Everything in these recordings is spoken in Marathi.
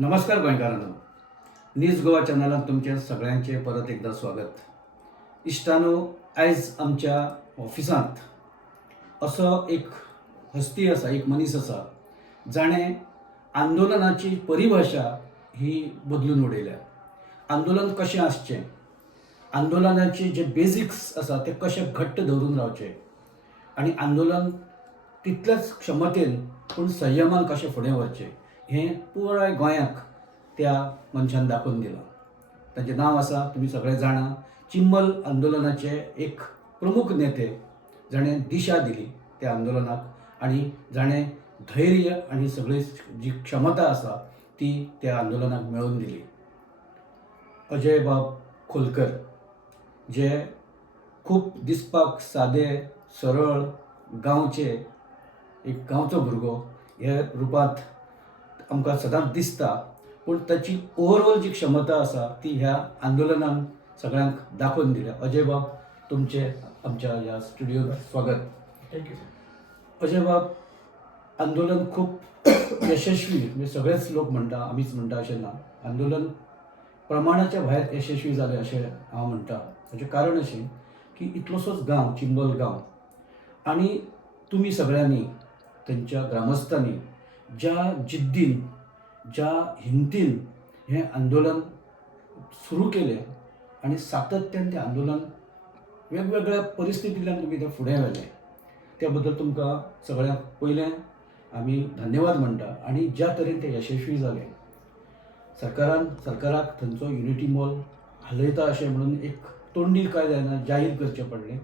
नमस्कार गोंयकारांनो, न्यूज गोवा चॅनलात तुमचे सगळ्यांचे परत एकदा स्वागत. इश्टानो, आयज आमच्या ऑफिसांत असो एक हस्ती आसा, एक मनीस आसा जाणें आंदोलनाची परिभाषा ही बदलून उडयल्या. आंदोलन कशें आसचें, आंदोलनाचे जे बेजिक्स आसा ते कशें घट्ट धरून रावचे आनी आंदोलन तितलेच क्षमतेन पूण संयमान कशें फुडें व्हरचें हें पुराय गोंयाक त्या मनशान दाखोवन दिलां. ताचें नांव आसा, तुमी सगळे जाणा, चिंबल आंदोलनाचे एक प्रमुख नेते जाणें दिशा दिली त्या आंदोलनाक आनी जाणें धैर्य आनी सगळी जी क्षमता आसा ती त्या आंदोलनाक मेळोवन दिली. अजय बाब खोलकर, जे खूब दिसपाक सादे सरळ गांवचे एक गांवचो भुरगो ह्या रुपांत आमकां सदांच दिसता, पूण ताची ओवरऑल जी क्षमता आसा ती ह्या आंदोलनान सगळ्यांक दाखोवन दिल्या. अजय बाब, तुमचे आमच्या ह्या स्टुडिओत स्वागत. थँक्यू. अजय बाब, आंदोलन खूब यशस्वी, म्हणजे सगळेच लोक म्हणटा, आमीच म्हणटा अशें ना, आंदोलन प्रमाणाच्या भायर यशस्वी जालें अशें हांव म्हणटा. हाचें कारण अशें की इतलोसोच गांव, चिंबल गांव, आनी तुमी सगळ्यांनी, थंयच्या ग्रामस्थांनी ज्या जिद्दीन, ज्या हिंमतीन हें आंदोलन सुरू केलें आनी सातत्यान तें आंदोलन वेगवेगळ्या परिस्थितींतल्यान तुमी तें फुडें व्हेलें, त्या बद्दल तुमकां सगळ्यांक पयलें आमी धन्यवाद म्हणटा. आनी ज्या तरेन तें यशस्वी जालें, सरकाराक थंयचो युनिटी मॉल हालयता अशें म्हणून एक तोंडी काय जायना जाहीर करचें पडलें.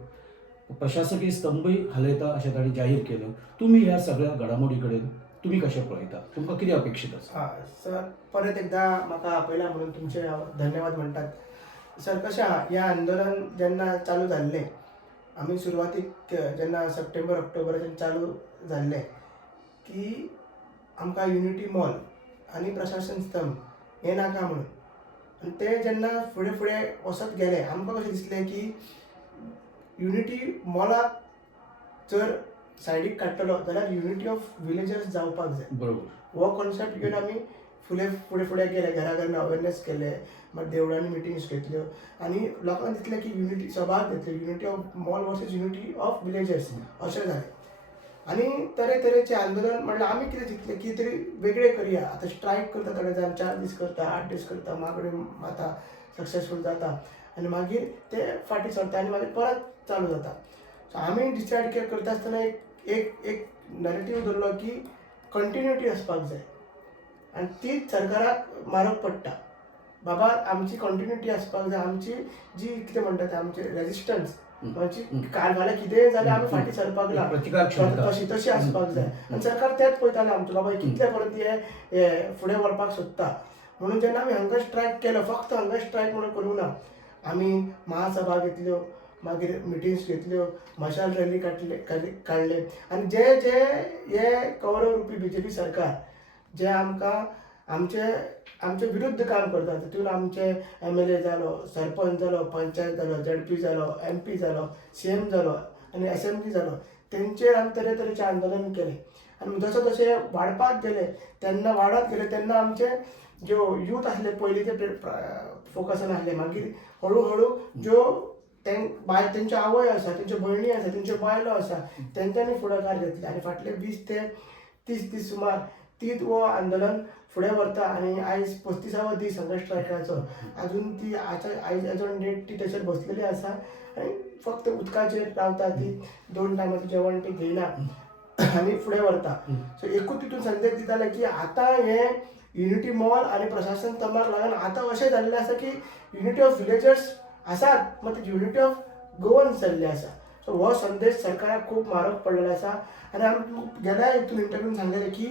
प्रशासकीय स्तंभय हालयता अशें तांणी जाहीर केलें. तुमी ह्या सगळ्या घडामोडी कडेन तुमी कशें पळयता, तुमकां कितें अपेक्षीत आसा? सर, परत एकदा म्हाका आपयला म्हणून तुमचे धन्यवाद म्हणटात. सर, कशें आहा, हें आंदोलन जेन्ना चालू जाल्लें, आमी सुरवातीक जेन्ना सप्टेंबर ऑक्टोबराच्यान चालू जाल्लें की आमकां युनिटी मॉल आनी प्रशासन स्तंभ हें नाका म्हणून, आनी ते जेन्ना फुडें फुडें वचत गेले, आमकां कशें दिसलें की युनिटी मॉलाक जर सायडीक काडटलो जाल्यार युनिटी ऑफ विलेजर्स जावपाक जाय. बरोबर. हो कॉन्सेप्ट घेवन आमी फुडें फुडें गेले, घराघरांनी अवेरनेस केले, मागीर देवळांनी मिटिंग्स घेतल्यो आनी लोकांक दिसलें की युनिटी सभा घेतली, unity of mall versus unity of villagers अशें जालें. आनी तरेतरेचें आंदोलन म्हणल्यार आमी कितें चिंतलें की तरी वेगळें करया. आतां स्ट्रायक करता थोडे जाण 4 दीस करता, 8 दीस करता, मागणी माता सक्सेसफूल जाता आनी मागीर ते फाटीं सरता आनी मागीर परत चालू जाता. सो आमी डिसायड करता आसतना एक नॅरेटीव धरलो की कंटिन्युटी आसपाक जाय आनी तीच सरकाराक म्हारग पडटा. बाबा, आमची कंटिन्युटी आसपाक जाय, आमची जी कितें म्हणटा ते आमचे रेजिस्टन्स, आमची कारवाले कितेंय जाल्यार आमी फाटीं सरपाक लागता तशी आसपाक जाय. आनी सरकार तेंच पळयतालें आमचें, बाबा कितले परत हे फुडें व्हरपाक सोदता. म्हणून जेन्ना आमी हांगा स्ट्रायक केलो, फक्त हांगा स्ट्रायक म्हणून करूंक ना, आमी महासभा घेतल्यो, मागीर मिटिंग्स घेतल्यो, मशाल रॅली काडले आनी जे हे कौरवरुपी बीजेपी सरकार जे आमकां आमचे विरुद्ध काम करता, तितून आमचे MLA जालो, सरपंच जालो, पंचायत जालो, ZP जालो, MP जालो, CM जालो आनी असेंब्ली जालो, तेंचेर आमी तरेतरेचें आंदोलन केलें. आनी जशें जशें वाडपाक गेले तेन्ना वाडत गेले तेन्ना आमचे ज्यो यूथ आसले पयलीं ते फोकसान आसले, मागीर हळू हळू ज्यो तेंच्यो आवय आसा, तेंच्यो भयणी आसा, तेंच्यो बायलो आसा, तेंच्यांनी फुडाकार घेतले आनी फाटले 20 ते 30 दीस सुमार तीच वो आंदोलन फुडें व्हरता. आनी आयज 35वा दीस हांगा स्ट्रायकाचो. अजून ती आयज अजून डेट ती तशेर बसलेली आसा आनी फक्त उदकाचेर रावता, ती 2 टायमाचें जेवण ती घेयना आनी फुडें व्हरता. सो एकूच तितून संदेश दिताले की आतां हें युनिटी मॉल आनी प्रशासन स्तंभाक लागून आतां अशें जाल्लें आसा की युनिटी ऑफ विलेजर्स आसात, मात युनिटी ऑफ गोवन्स जाल्ली आसा. सो हो संदेश सरकाराक खूब म्हारग पडलेलो आसा. आनी आमी गेल्या हितून इंटरव्यून सांगलेलें की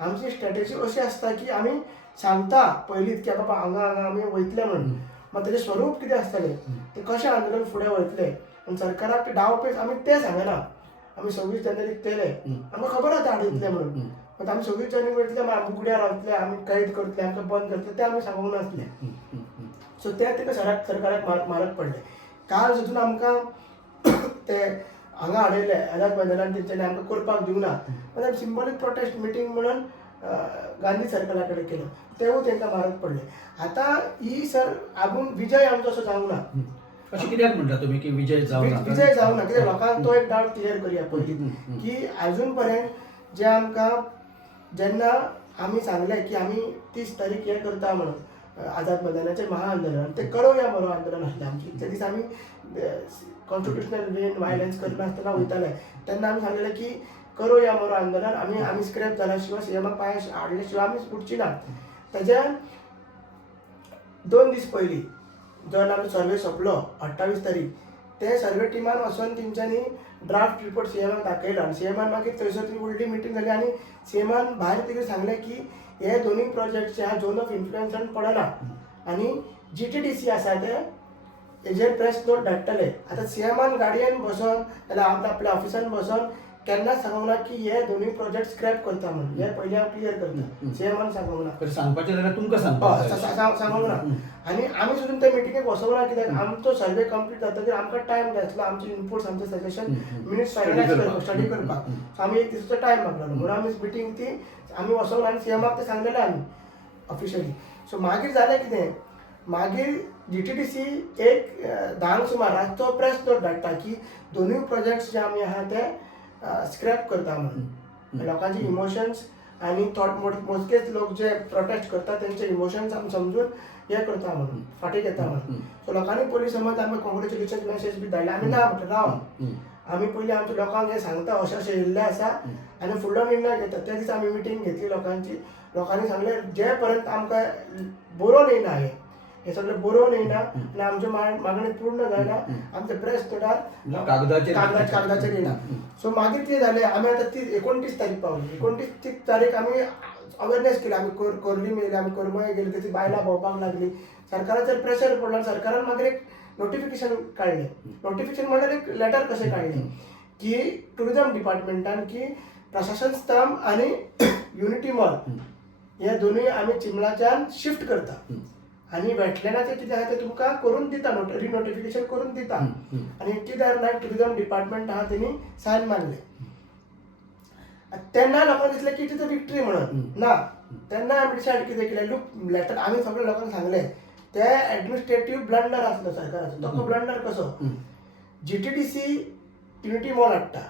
आमची स्ट्रॅटेजी अशी आसता की आमी सांगता पयलींच की बाबा हांगा आमी वयतले म्हणून, मात तेजें स्वरूप कितें आसतलें, तें कशें आंदोलन फुडें वयतलें आनी सरकाराक ते डावपेच आमी तें सांगना. आमी 26 जानेवारीक केलें, आमकां खबर आसा हाडयतले म्हणून, मात आमी 26 जानेवारीक वयतले, आमी बुगड्यार रावतले, आमी कैद करतले, आमकां बंद करतले, तें आमी सांगूंक नासलें. सो तें ताका सरकाराक म्हारग पडलें. काल सुद्दां आमकां ते हांगा हाडयले आझाद मैदानार, तेंच्यांनी आमकां करपाक दिवना, आमी सिंबॉलीक प्रोटेस्ट मिटींग म्हणून गांधी सर्कला कडेन केलो तेवूय तांकां म्हारग पडले. आतां ही सर आपूण विजय आमचो असो जावंक ना. अशें कित्याक म्हणटा तुमी की विजय जावना? विजय जावंक ना कित्याक लोकांक तो एक डावट क्लियर करया पयलीं की आजून पर्यंत जे आमकां जेन्ना आमी सांगलें की आमी 30 तारीख हें करता म्हणून आझाद मैदानाचें महाआंदोलन, तें करो या मरो आंदोलन आसलें आमचें. इतले दीस आमी कॉन्स्टिट्युशनल वेन वायलन्स करनासतना वयताले तेन्ना आमी सांगलेलें की करो या मरो आंदोलन आमी स्क्रॅप जाल्या शिवाय सीएमाक पांय हाडले शिवाय आमी उठची ना. तेज्या 2 दीस पयलीं जेन्ना आमचो सर्वे सोंपलो 28 तारीख, ते सर्वे टिमान वचून तेंच्यांनी ड्राफ्ट रिपोर्ट सीएमाक दाखयलो आनी सीएमान मागीर थंयसर ती व्हडली मिटींग जाली आनी सीएमान भायर तिका सांगलें की हे दोनूय प्रोजेक्ट ह्या झोन ऑफ इन्फ्लुएन्सान पडना आनी GTDC आसा ते हेजेर प्रेस नोट धाडटले. आतां सीएमान गाडयेन बसोन नाल्यार आपल्या ऑफिसान बसोन केन्नाच सांगूंक ना की हे दोनूय प्रोजेक्ट स्क्रॅप करता म्हणून. हे पयलीं हांव क्लियर करता. सीएमान सांगूंक ना. तर सांगपाचें जाल्यार तुमकां सांगपाक सांगूंक ना. आनी आमी सुद्दां त्या मिटिंगेक वचोंक ना कित्याक आमचो सर्वे कंप्लीट जातकीर आमकां टायम जाय आसलो आमचे इनपुट्स आमचे सजेशन मिनिट्स फायनलायज करपाक स्टडी करपाक. सो आमी एक दिसाचो टायम मागलो म्हणून आमी मिटींग ती आमी वचोंक ना आनी सीएमाक तें सांगलेलें आमी ऑफिशियली. सो मागीर जालें कितें, मागीर GTDC एक 10 सुमार रातचो प्रेस नोट धाडटा की दोनूय प्रोजेक्ट्स जे आमी आहा ते स्क्रॅप करता म्हणून. लोकांचे इमोशन्स आनी मोजकेच लोक जे प्रोटेस्ट करता तेंचे इमोशन्स आमी समजून हे करता म्हणून फाटीं घेता म्हणून. सो लोकांनी पयलीं समज आमी कॉंग्रेच्युलेशन मॅसेज बी धाडले. आमी ना म्हटलें राव, आमी पयलीं आमच्या लोकांक हें सांगता अशें अशें येयल्लें आसा आनी फुडलो निर्णय घेता. त्या दिसा आमी मिटींग घेतली लोकांची. लोकांनी सांगलें जे पर्यंत आमकां बरोवन येयना हे सगळें बरोवन येयना आनी आमच्यो मागणी पूर्ण जायना आमचे प्रेस नोटार कागदाचेर येयना. सो मागीर कितें जालें, आमी आतां 29 तारीख पावली. 29 तारीख आमी अवेरनेस केली. आमी कोर्ली मेयली, आमी कोरमये गेली, तेची बायलां भोंवपाक लागली. सरकाराचेर प्रेशर पडलो आनी सरकारान मागीर एक नोटिफिकेशन काडलें. नोटिफिकेशन म्हणल्यार एक लेटर कशें काडलें की टुरिजम डिपार्टमेंटान की प्रशासन स्तंभ आनी युनिटी मॉल हे दोनूय आमी चिंबळाच्यान शिफ्ट करता आनी वेटलँडाचें कितें आहा तें तुमकां करून दिता, रिनोटिफिकेशन करून दिता. आनी कित्याक ना टुरिजम डिपार्टमेंट आहा तेणी सायन मारले. तेन्ना लोकांक दिसलें की तिथं विक्ट्री म्हणून ना. तेन्ना आमी डिसायड कितें केलें, लूक लेटर आमी सगळ्या लोकांक सांगलें ते एडमिनिस्ट्रेटीव ब्लंडर आसलो सरकाराचो. तो ब्लंडर कसो, GTDC युनिटी मॉल हाडटा,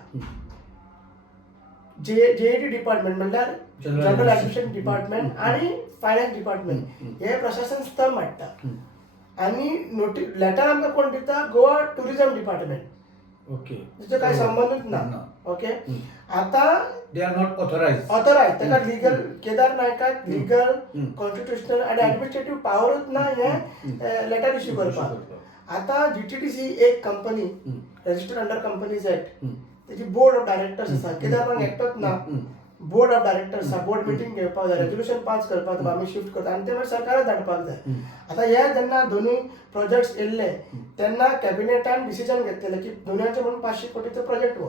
JAD डिपार्टमेंट म्हणल्यार जनरल ॲडमिनिस्ट्रेशन डिपार्टमेंट आनी फायनान्स डिपार्टमेंट हे प्रशासन स्तंभ हाडटा. आनी लेटर आमकां कोण दिता, गोवा टुरिजम डिपार्टमेंट. ओके, तिचो कांय संबंदूच ना. ओके, आतां दे आर नॉट ऑथरायज्ड. ताका लिगल केदार नायकाक लिगल कॉन्स्टिट्युशनल आनी एडमिनिस्ट्रेटीव पावरूच ना हे लेटर इश्यू करपाक. आतां GTDC एक company registered under companies act, तेची बोर्ड ऑफ डायरेक्टर्स आसा. केदार एकटोच ना, बोर्ड ऑफ डायरेक्टर्स आसा. बोर्ड मिटींग घेवपाक जाय, रेजोल्युशन पास करपाक जाय, आमी शिफ्ट करता आनी ते मागीर सरकाराक धाडपाक जाय. आतां हे जेन्ना दोनूय प्रोजेक्ट्स येयल्ले तेन्ना कॅबिनेटान डिसिजन घेतलेलें की दोनूयांचें म्हणून 500 कोटीचो प्रोजेक्ट हो.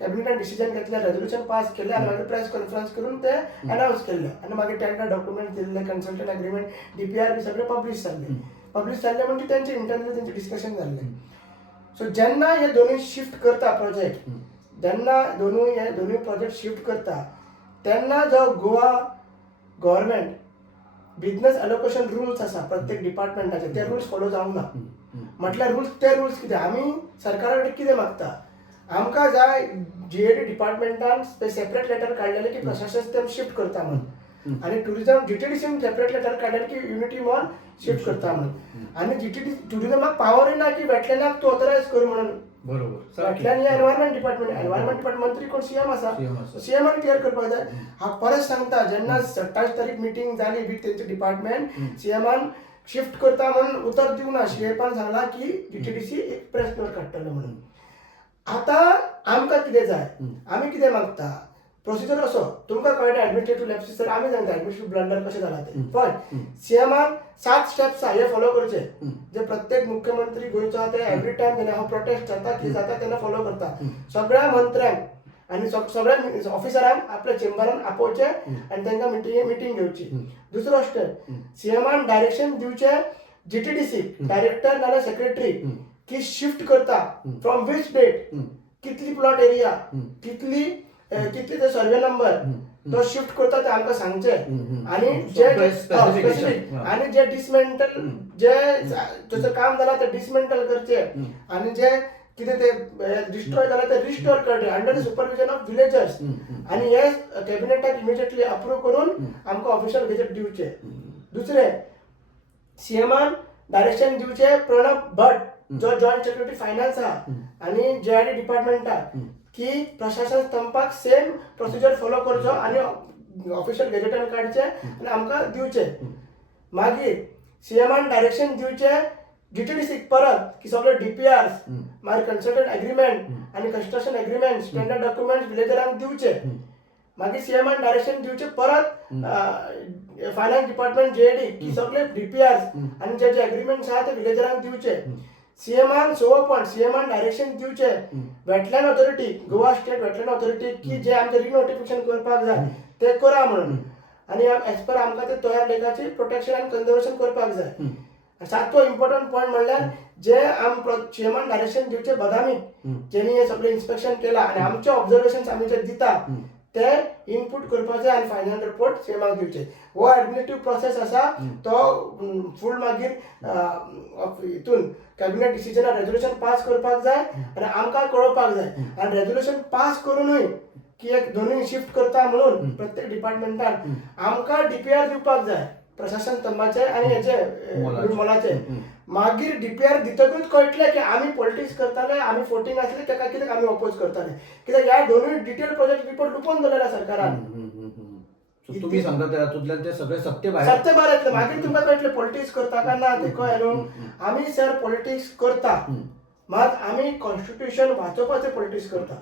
कॅबिनेटान डिसिजन घेतलें, रेजोल्युशन पास केलें आनी मागीर प्रेस कॉन्फरन्स करून ते अनावन्स केल्लें आनी मागीर टेंडर डॉक्युमेंट दिल्ले, कन्सल्टंट एग्रीमेंट, DPR बी सगळें पब्लीश जाल्लें. पब्लीश जाल्लें म्हणजे तेंचे इंटरनली तेंचें डिस्कशन जाल्लें. सो जेन्ना हे दोनूय शिफ्ट करता प्रोजेक्ट, जेन्ना हे दोनूय प्रोजेक्ट शिफ्ट करता तेन्ना जो Goa government business allocation rules आसा प्रत्येक डिपार्टमेंटाचे ते रुल्स फॉलो जावंक ना. म्हटल्यार रुल्स कितें, आमी सरकारा कडेन कितें मागता, आमकां जाय JAD डिपार्टमेंटान सेपरेट लेटर काडलेलें की प्रशासन स्तंभ शिफ्ट करता म्हणून आनी टुरिजम GTDCन सेपरेट लेटर काडलेलें की युनिटी मॉल शिफ्ट करता म्हणून. आनी GTDC टुरिजमक पावर ना की वेटलँडाक तूं ऑथरायज कर म्हणून. बरोबर, वेटलँड एनवायरमेंट डिपार्टमेंट मंत्री कोण सीएम आसा. सीएमान क्लियर करपाक जाय. हांव परत सांगता, जेन्ना 27 तारीख मिटींग जाली विथ तेंचे डिपार्टमेंट, सीएमान शिफ्ट करता म्हणून उतर दिवंक ना. सीएमान सांगला की GTDC एक प्रेस नोट काडटलो म्हणून. आतां आमकां कितें जाय, आमी कितें मागता, प्रोसिजर असो तुमकां कळटा एडमिनिस्ट्रेटीव लॅप्सीस तर आमी सांगता एडमिनिस्ट्रेटीव ब्लंडर कशें जाला तें. पण सीएमान 7 स्टेप्स आहा हे फॉलो करचे जे प्रत्येक मुख्यमंत्री गोंयचो आहा ते एवरी टायम जेन्ना हो प्रोटेस्ट जाता कितें जाता तेन्ना फॉलो करता. सगळ्या मंत्र्यांक आनी सगळ्या ऑफिसरांक आपल्या चेंबरान आपोवचे आनी तांकां मिटींग घेवची. दुसरो स्टेप, सीएमान डायरेक्शन दिवचे GTDC डायरेक्टर नाल्यार सेक्रेटरी की शिफ्ट करता फ्रॉम वीच डेट, कितली प्लॉट एरिया, कितली ते सर्वे नंबर, तो शिफ्ट करता ते आमकां सांगचे आणि Specification. स्पेसिफिक आणि जे डिसमेंटल जे त्याचं काम झालं ते डिसमेंटल करचे आणि जे कितें ते डिस्ट्रॉय जालें ते रिस्टोर करचे under the supervision of villagers आणि हे कॅबिनेटाक इमिजिएटली अप्रूव्ह करून आमकां ऑफिशियल गेजेट दिवचे. दुसरे सीएमान डायरेक्शन दिवचे प्रणब भट जो जॉइंट सेक्रेटरी फायनान्स आहा आणि JID डिपार्टमेंटाक की प्रशासन स्तंभाक सेम प्रोसिजर फॉलो करचो आणि ऑफिशियल गेजेटान काडचे आणि आमकां दिवचे. मागीर सीएमान डायरेक्शन दिवचे GTDCक परत की सगळे DPRs मागीर कन्सल्टंट एग्रीमेंट आणि कन्स्ट्रक्शन एग्रीमेंट स्टँडर्ड डॉक्युमेंट्स विलेजरांक दिवचे. मागीर सीएमान डायरेक्शन दिवचे परत फायनान्स डिपार्टमेंट JID की सगळे DPRs आणि जे एग्रीमेंट्स आहा ते विलेजरांक दिवचे. सीएमान सीएमान डायरेक्शन दिवचे wetland authority Goa state wetland authority की जे आमचे रिनोटिफिकेशन करपाक जाय ते करा म्हणून आणि एज पर आमकां ते तयार लेखाची प्रोटेक्शन आनी कन्जर्वेशन करपाक जाय. सातवो इम्पॉर्टंट पॉयंट म्हणल्यार जे सीएमान डायरेक्शन दिवचे बदामी जेणी हे सगळे इन्स्पेक्शन केला आणि आमचे ऑब्झर्वेशन्स आमी जे दिता ते इनपूट करपाचे आणि फायनल रिपोर्ट सीएमाक दिवचे. हो एडमिनिस्ट्रेटिव्ह प्रोसेस आसा तो फूल मागीर हितून कॅबिनेट डिसिजनार रेजोल्युशन पास करपाक जाय आणि आमकां कळोवपाक जाय आणि रेजोल्युशन पास करूनय की एक दोनूय शिफ्ट करता म्हणून प्रत्येक डिपार्टमेंटान आमकां DPR दिवपाक जाय प्रशासन स्तंभाचे आणि हेचे मोलाचे. मागीर DPR दितकूच कळटले की आमी पॉलिटिक्स करताले आमी फोटिंग आसले तेका कित्याक आमी ऑपोज करताले कित्याक ह्या दोनूय डिटेल प्रोजेक्ट रिपोर्ट लुपोवन दवरला सरकारान. तुम्ही सांगता त्यातूंतल्यान ते सगळे सत्य भायर येतले मागीर तुमकां कळटले पॉलिटिक्स करता काय ना ते कळ्ळें न्हू. आमी सर पॉलिटिक्स करता मात आमी कॉन्स्टिट्यूशन वाचोवपाचें पॉलिटिक्स करता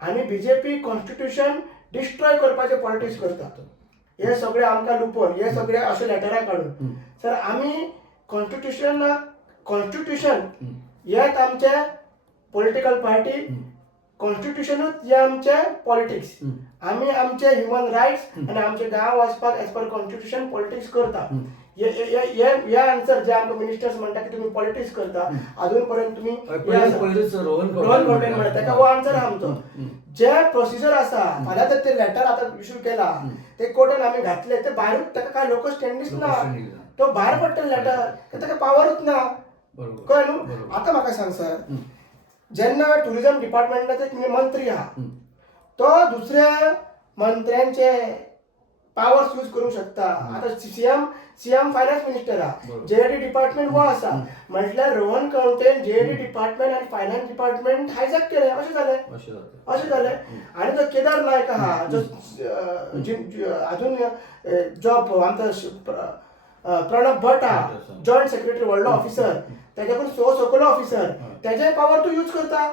आणि BJP कॉन्स्टिट्यूशन डिस्ट्रॉय करपाचें पॉलिटिक्स करता. हे सगळे आमकां लुपोवन हे सगळे अशे लेटरां काडून सर आमी कॉन्स्टिट्यूशन हेच आमचे पॉलिटिकल पार्टी कॉन्स्टिट्यूशनूच हे आमचे पॉलिटिक्स. आमी आमचे ह्युमन रायट्स आणि आमचे गांव वचपाक एज पर कॉन्स्टिट्यूशन पॉलिटिक्स करता. हे आन्सर जे आमकां मिनिस्टर्स म्हणटा की तुमी पॉलिटिक्स करता अजून पर्यंत तुमी रोहन खंवटेन म्हणटा तेका हो आन्सर आमचो. जे प्रोसिजर आसा फाल्यां तर ते लेटर आतां इश्यू केला ते कोर्टान आमी घातले ते भायरूच तेका काय लोकल स्टँडीच ना तो भायर पडटा लेटर तेका पावरूच ना कळ्ळें न्हू. आतां म्हाका सांग सर जेन्ना टुरिझम डिपार्टमेंटाचो एक मंत्री आहा तो दुसऱ्या मंत्र्यांचे पावर्स यूज करूंक शकता. आता सीएम फायनान्स मिनिस्टर आहा JID डिपार्टमेंट हो आसा म्हटल्यार रोहन खंवटेन JID डिपार्टमेंट आणि फायनान्स डिपार्टमेंट हायजॅक केले अशें जालें. आणि जो केदार नायक आहा जो अजून जॉब आमचो प्रणब भट आहा जॉइंट सेक्रेटरी व्हडलो ऑफिसर तेच्याकडून सकलो ऑफिसर तेजे पावर तूं यूज करता.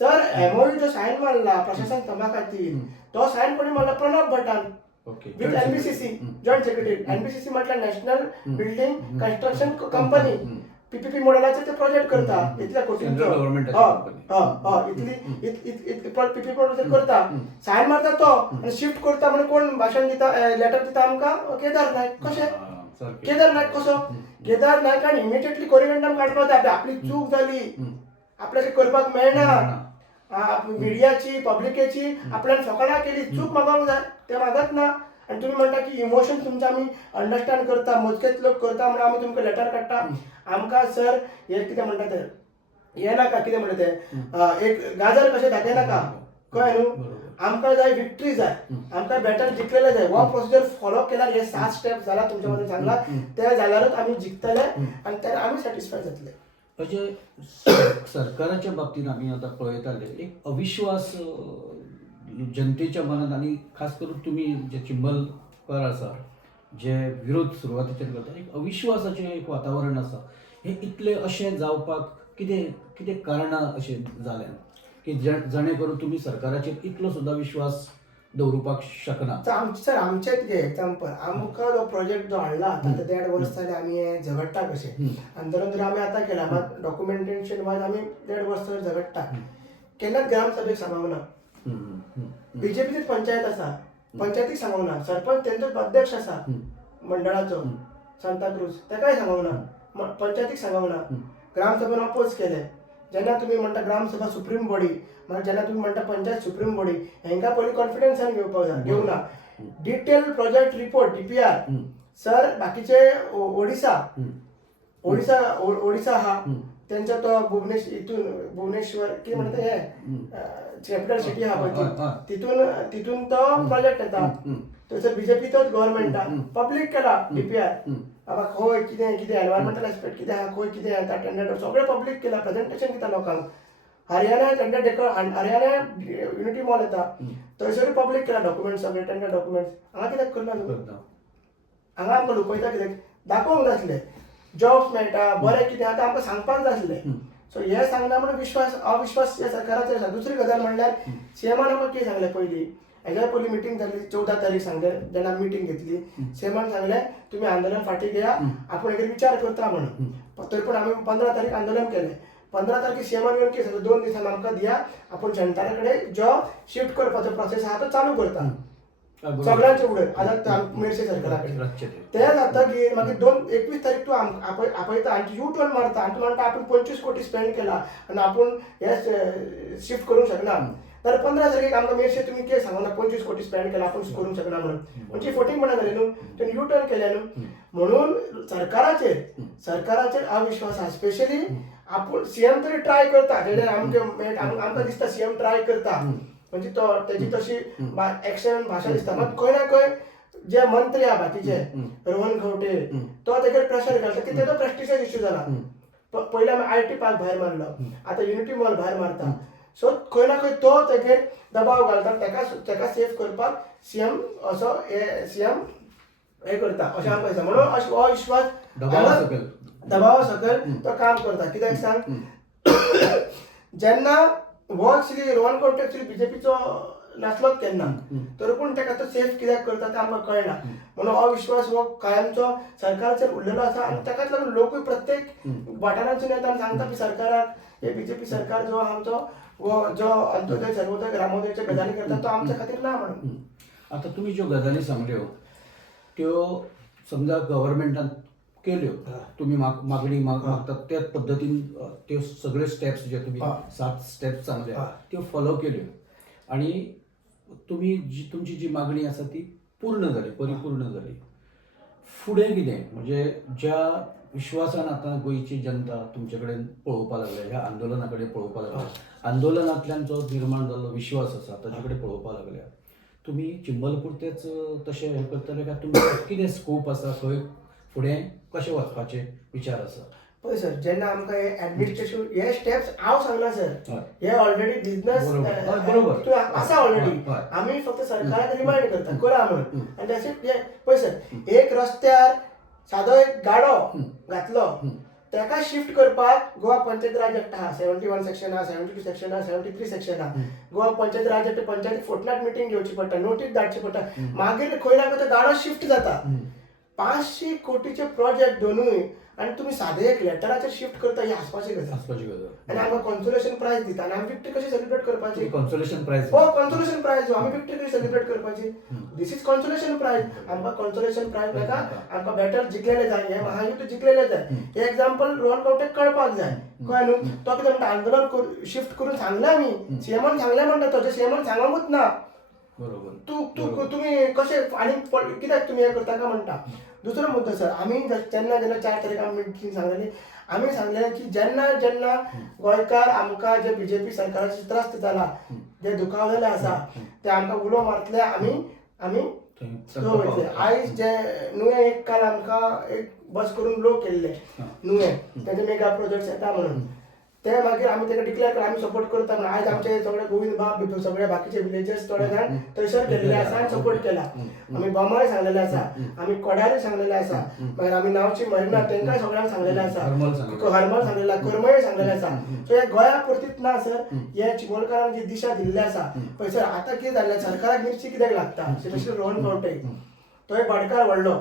सर MOU जो सायन मारला प्रशासन स्तंभा खातीर तो सायन कोणी मारला प्रणब भटान with NBCC joint secretary. NBCC म्हटल्यार national building construction company PPP मॉडेलाचे ते प्रोजेक्ट करता इतल्या कोटींचो इतली PPP मॉडेल करता सायन मारता तो आणि शिफ्ट करता म्हणून कोण भाषण दिता लेटर दिता आमकां केदार नायक. कशें केदार नायक कसो केदार नायकान इमिजिएटली कोरिगंडम काडपाक जाय आपली चूक जाली आपल्याक करपाक मेळना मिडियाची पब्लिकेची आपल्यान फकाणां केली चूक मागोवंक जाय ते मागत ना. आणि तुम्ही म्हणटा की इमोशन तुमचे आमी अंडरस्टँड करता मोजकेच लोक करता म्हणून आमी तुमकां लेटर काडटा. आमकां सर हे कितें म्हणटा ते हे नाका कितें म्हणटा ते एक गाजर कशें दाखयनाका कळ्ळें न्हू. आमकां जाय विक्ट्री जाय आमकां बॅटल जिखलेलें जाय. हो प्रोसिजर फॉलो केल्यार हे 7 स्टेप जाला तुमच्या मदीं सांगला ते जाल्यारूच आमी जिखतले आनी तेन्ना आमी सॅटिस्फाय जातले. अशें सरकाराच्या बाबतींत आमी आतां पळयताले एक अविश्वास जनतेच्या मनात आणि खास करून तुम्ही जे चिंबलकार आसा जे विरोध सुरवातीचेर करता एक अविश्वासाचें एक वातावरण आसा हे इतले अशें जावपाक कितें कारणां अशें जाल्यात की जणे करून तुमी सरकाराचेर इतलो सुद्दां विश्वास दवरुपाक शकना. सर आमचेच घे एक्झाम्पल आमकां जो प्रोजेक्ट जो हाडला आतां 1.5 वर्स जाले आमी हे झगडटा कशें आनी धरून आमी आतां केला मात डॉक्युमेंटेशन वायज आमी 1.5 वर्स झगडटा केन्नाच ग्रामसभेक सांगूंक ना. BJPचीच पंचायत आसा पंचायतीक सांगूंक ना. सरपंच तेंचोच अध्यक्ष आसा मंडळाचो सांताक्रूज तेकाय सांगूंक ना पंचायतीक सांगूंक ना. ग्रामसभेन अपोज केले जेन्ना तुम्ही म्हणटा ग्रामसभा सुप्रीम बॉडी जेन्ना तुम्ही म्हणटा पंचायत सुप्रीम बॉडी हेंका पयलीं कॉन्फिडन्सान घेवपाक जाय घेवं ना detail project report DPR sir बाकीचे ओडिसा हा त्यांचा तो भुवनेश्वर कितें म्हणटा हे कॅपिटल सिटी हा पळय तितून तो प्रोजेक्ट येता थंयसर BJP तोच गव्हर्नमेंट पब्लीक केला DPR बाबा खंय कितें कितें एनवायरमेंटल एस्पेक्ट कितें आहा खंय कितें येता टेंडर सगळें पब्लीक केला प्रेजेंटेशन दिता लोकांक हरियाणा हरियाणा युनिटी मॉल येता थंयसरूय पब्लीक केला डॉक्युमेंट सगळे टेंडर डॉक्युमेंट्स हांगा कित्याक करना हांगा आमकां लुपयता कित्याक दाखोवंक जाय आसलें जॉब्स मेळटा बरें कितें आतां आमकां सांगपाक जाय आसलें सो हे सांगना म्हणून अविश्वास ह्या सरकाराचेर आसा दुसरी गजाल म्हणल्यार सीएमान आमकां कितें सांगलें पयलीं हेज्या पयलीं मिटींग जाल्ली 14 तारीख सांगलें जेन्ना मिटींग घेतली सीएमान सांगलें तुमी आंदोलन फाटीं घेया आपूण हेजेर विचार करता म्हणून तरी पूण आमी 15 तारीख आंदोलन केलें 15 तारखेक सीएमान येवन कितें सांगलें 2 दिसान आमकां दिया आपूण सेंटरा कडेन जो शिफ्ट करपाचो प्रोसेस आहा तो चालू करता सगळ्यांचे उडय आतां मेरशे सरकारा कडेन ते जातकीर मागीर 21 तारीख तूं आपयता आनी यू टर्न मारता आनी तूं म्हणटा आपूण 25 कोटी स्पेंड केला आनी आपूण हे शिफ्ट करूंक शकना जाल्यार 15 तारखेक आमकां मेरशे तुमी कितें सांगना 25 कोटी स्पेंड केला आपूण करूंक शकना म्हणून म्हणजे फोटींगपणां जालें न्हू तुवें यू टर्न केलें न्हू म्हणून सरकाराचेर अविश्वास आहा स्पेशली आपूण सीएम तरी ट्राय करता जेन्ना आमकां दिसता सीएम ट्राय करता म्हणजे तो तेजी तशी एक्शन भाशा दिसता मात खंय ना खंय जे मंत्री आहा बाकीचे रोहन खंवटे तो तेजेर प्रेशर घालता की तेजो प्रेस्टिजस इश्यू जाला पयलीं आमी IT पार्क भायर मारलो आतां युनिटी मॉल भायर मारता सो खंय ना खंय तो तेजेर दबाव घालता तेका सेफ करपाक सीएम असो सीएम हे करता अशें आमकां दिसता म्हणून अविश्वास दबावा सकयल तो काम करता कित्याक सांग जेन्ना हो एक्चुअली रोहन खंवटे एक्चुअली BJPचो नासलोच केन्ना तर पूण तेका तो सेफ कित्याक करता तें आमकां कळना म्हणून अविश्वास हो कायमचो सरकाराचेर उरलेलो आसा आनी ताकाच लागून लोकूय प्रत्येक वाठारांसून येता आनी सांगता की सरकाराक हे BJP सरकार जो आमचो जो अंत्योदय सर्वोदय ग्रामोदयच्या गजाली करता तो आमच्या खातीर ना म्हणून आता तुम्ही ज्यो गजाली सांगल्यो त्यो समजा गव्हर्नमेंटान केल्यो तुम्ही मागणी मागतात त्याच पद्दतीन त्यो सगळे स्टेप्स जे तुम्ही 7 स्टेप्स सांगल्या त्यो फॉलो केल्यो आणि तुम्ही तुमची जी मागणी आसा ती पूर्ण जाली परिपूर्ण जाली फुडें कितें म्हणजे ज्या विश्वासान आतां गोंयची जनता तुमचे कडेन पळोवपाक लागल्या ह्या आंदोलना कडेन पळोवपाक लागल्या आंदोलनांतल्यान जो निर्माण जाल्लो विश्वास आसा ताचे कडेन पळोवपाक लागल्या तुम्ही चिंबलपुरतेच तशें हें करतले काय तुमचो कितें स्कोप आसा खंय फुडें कशें वचपाचे विचार आसा पळय सर जेन्ना आमकां हे एडमिनिस्ट्रेटिव्ह हे स्टेप्स हांव सांगना सर हे ऑलरेडी बिजनस बरोबर आसा ऑलरेडी आमी फक्त सरकाराक रिमाइंड करता करा म्हणून आनी तशें पळय सर एक रस्त्यार सादो एक गाडो घातलो तेका शिफ्ट करपाक गोवा पंचायत राज एक्ट आहा 71 सेक्शन आहा 72 सेक्शन आहा 73 सेक्शन आहा गोवा पंचायत राज एक्ट पंचायत फोर्टनायट मिटींग घेवची पडटा नोटीस धाडची पडटा मागीर खंय ना खंय तो गाडो शिफ्ट जाता 500 कोटीचे प्रोजेक्ट दोनूय आणि तुम्ही साधे एक लेटराचेर शिफ्ट करता ही हांसपाची गजाल आनी आमकां कॉन्सोलेशन प्रायज दिता आनी आमी विक्ट्री कशी सेलिब्रेट करपाची कॉन्सोलेशन प्रायज कॉन्सोलेशन प्रायज आमी विक्ट्री कशी सेलिब्रेट करपाची दिस इज कॉन्सोलेशन प्रायज आमकां कॉन्सोलेशन प्रायज नाका आमकां बॅटल जिखलेले जाय हे महायुद्ध जिखलेले जाय हे एक्झाम्पल रोहन खंवटेक कळपाक जाय कळ्ळें न्हू तो कितें म्हणटा आंदोलन शिफ्ट करून सांगलें आमी सीएमान सांगलें म्हणटा तो सीएमान सांगूंकूच ना बरोबर तुम्ही कशे आनी कित्याक तुमी हे करता काय म्हणटा दुसरो मुद्दो सर आमी जेन्ना 4 तारीख आमी मिटींग सांगलेली आमी सांगलें की जेन्ना गोंयकार आमकां जे BJP सरकाराचे त्रस्त जाला जे दुखावलेले आसा ते आमकां उलो मारतले आमी वयतले आयज जे नुवें एक काल आमकां एक बस करून लोक केल्ले नुवें तेजे मेगा प्रोजेक्ट्स येता म्हणून ते मागीर आमी तेका डिक्लेअर करून आमी सपोर्ट करता म्हणून आयज आमचे सगळे गोविंद बाब सगळे बाकीचे विलेजर्स थोडे जाण थंयसर गेल्ले आसा आनी सपोर्ट केला आमी बोमाय सांगलेले आसा आमी कोडारी सांगलेले आसा मागीर आमी नांवची मरिना तेंकाय सगळ्यांक सांगलेले आसा हरमल सांगलेला करमय सांगलेले आसा सो हे गोंया पुरतीच ना सर हे चिमोलकारान जी दिशा दिल्ली आसा पळय सर आतां कितें जाल्लें सरकाराक मिरची कित्याक लागता स्पेशली रोहन खंवटे तो एक भाटकार व्हडलो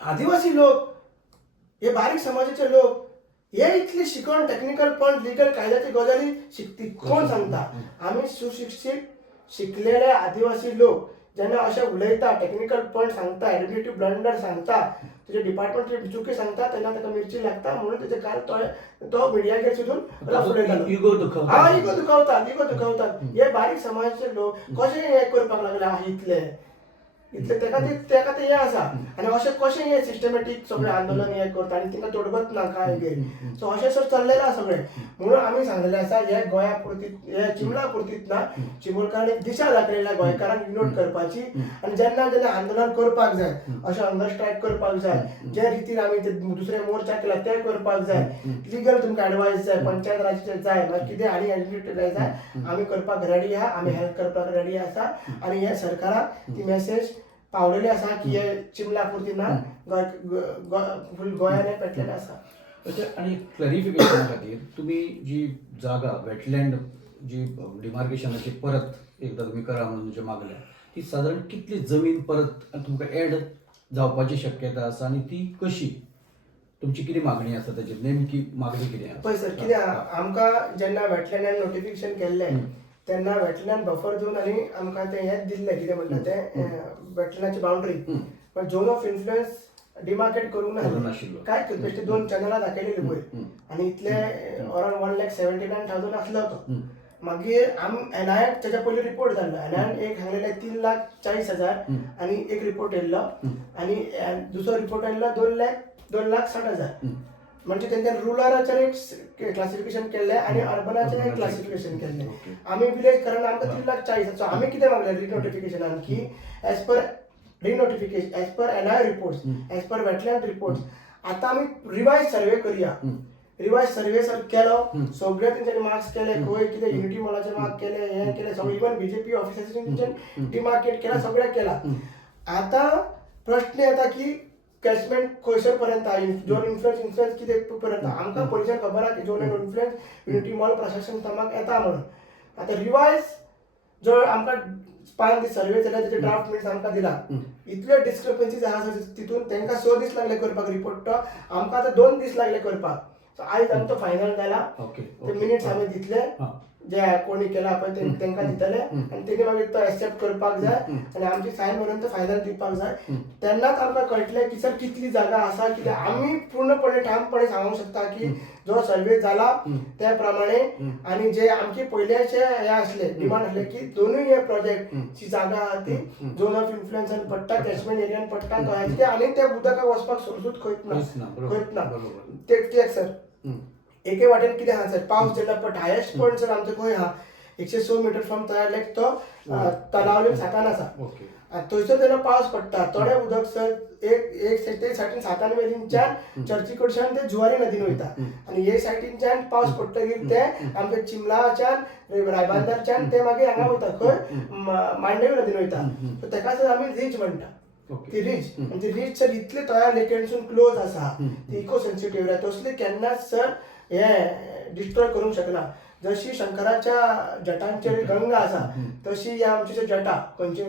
आदिवासी लोक हे बारीक समाजाचे लोक हे इतले शिकून टेक्निकल पॉइंट लिगल कायद्याची गजाली शिकती कोण सांगता आमी सुशिक्षीत शिकलेले आदिवासी लोक जेन्ना अशें उलयता टेक्निकल पॉइंट सांगता एडुकेटिव्ह ब्लंडर सांगता तुझे डिपार्टमेंट चुकी सांगता तेन्ना ताका मिरची लागता म्हणून तेजे काल तो मिडियाचेर सुद्रून फुलयतालो. इगो हा दुखवता. इगो दुखवतात हे बारीक समाजाचे लोक कशे हे करपाक लागले इतले तेका ते हे आसा आनी अशें कशें हे सिस्टमॅटीक सगळें आंदोलन हे करता आनी तिंका तोडगत ना काय सो अशें सर चल्लेलें आसा सगळें म्हणून आमी सांगलेलें आसा हे गोंया पुरतीत हे चिमला पुरतीत ना चिमूरकारांनी दिशा दाखयल्या गोंयकारांक युनिट करपाची आनी जेन्ना जेन्ना आंदोलन करपाक जाय अशें हंगर स्ट्रायक करपाक जाय जे रितीन आमी ते दुसरे मोर्चा केला ते करपाक जाय लिगल तुमकां एडवायस जाय पंचायत राजाचें जाय मागीर कितें आनी एलिजिबिलिटी जाय आमी करपाक रेडी आहा आमी हेल्प करपाक रेडी आसा आनी हे सरकाराक ती मेसेज पावलेली आसा की हे चिमला पुरती ना फूल गोंयान हे पेटलेलें आसा. आणि क्लॅरिफिकेशना खातीर तुमी जी जागा वेटलँड जी डिमार्केशनाची परत एकदा तुमी करा म्हणून जे मागल्या ती सादारण कितली जमीन परत तुमकां एड जावपाची शक्यता आसा आनी ती कशी तुमची कितें मागणी आसा ताची नेमकी मागणी कितें आसा? पळय सर कितें आमकां जेन्ना वेटलँडान नोटिफिकेशन केल्लें तेन्ना वेटलँड बफर झोन आनी आमकां तें हेंच दिल्लें कितें म्हणटा तें वेटलँडाची बाउंड्री पण झोन ऑफ इन्फ्लुएन्स डिमार्केट करूंक नाशिल्लो कांय बेश्टे 2 चॅनलां दाखयलेलीं पळय आनी इतले अरावंड 1,79,000 आसलो तो. मागीर एनआयएन तेच्या पयलीं रिपोर्ट जाल्लो एनआयएन एक सांगलेलें 3,40,000 आनी एक रिपोर्ट येयल्लो आनी दुसरो रिपोर्ट येयल्लो 2,60,000 म्हणजे तेंच्यान रुरलाचेर एक क्लासिफिकेशन केल्लें आनी अर्बनाचेर एक क्लासिफिकेशन केल्लें. आमी विलेज कारण आमकां 3,40,000 सो आमी कितें मागलें रिनोटिफिकेशनान की as per renotification as per NI reports as per wetland reports आतां आमी रिवायज सर्वे करया. रिवायज सर्वे सर केलो सगळे तेंच्यांनी मार्क्स केले खंय कितें युनिटी मॉलाचे मार्क केले हे केले सगळे इवन बीजेपी ऑफिसांनी तेंच्यानी डिमार्केट केला सगळें केला. आतां प्रश्न येता की कॅचमेंट खंयसर पर्यंत झोन इन्फ्लुएन्स कितें पर्यंत आमकां पयलींच्यान खबर आहा की झोन इन्फ्लुएन्स युनिटी मॉल प्रशासन तमाक येता म्हणून. आतां रिवायज जो आमकां 5 दीस सर्वे जाल्यार तेचे ड्राफ्ट मिनिट्स आमकां दिला इतल्यो डिस्क्रपन्सीज आहा तितून तांकां 6 दीस लागले करपाक रिपोर्ट तो आमकां आतां 2 दीस लागले करपाक. सो आयज आमचो फायनल जाला ते मिनिट्स आमी दितले जे कोणी केला पळय तांकां दितले आनी तेणी मागीर तो एक्सेप्ट करपाक जाय आनी आमची सायन म्हणून तो फायनल दिवपाक जाय. तेन्नाच आमकां कळटलें की सर कितली जागा आसा कित्याक आमी पूर्णपणे ठामपणे सांगूंक शकता की जो सर्वे जाला त्या प्रमाणे आनी जे आमचे पयल्याचे हे आसले डिमांड आसले की दोनूय हे प्रोजेक्टची जागा आहा ती झोन ऑफ इन्फ्लुएन्सान पडटा कॅचमेंट एरियान पडटा गोंयाचे आनी त्या उदकाक वचपाक सोर्सूच खंयच ना ते सर एके वाटेन कितें आहा सर पावस जेन्ना पडटा हायेस्ट पॉयंट सर आमचो खंय आहा 106 मीटर फ्रॉम तयार लेक तो तलावलीम सातान आसा. थंयसर जेन्ना पावस पडटा थोडे उदक सर एक सायडीन सातान वेलींच्यान चर्ची कडच्यान ते जुवारी नदीन वयता आनी हे सायडीनच्यान पावस पडटकीर ते आमच्या चिमलाच्यान रायबांदरच्यान ते मागीर हांगा वयता खंय मांडवी नदीन वयता. सो तेका सर आमी रीच म्हणटा. ती रीच आनी ती रीच सर इतले तयार लेकेंडसून क्लोज आसा ती इको सेन्सिटिव्ह तसली केन्नाच सर हे डिस्ट्रॉय करूंक शकना. जशी शंकराच्या जटांचेर गंगा आसा तशी ह्या आमची जटा खंयचे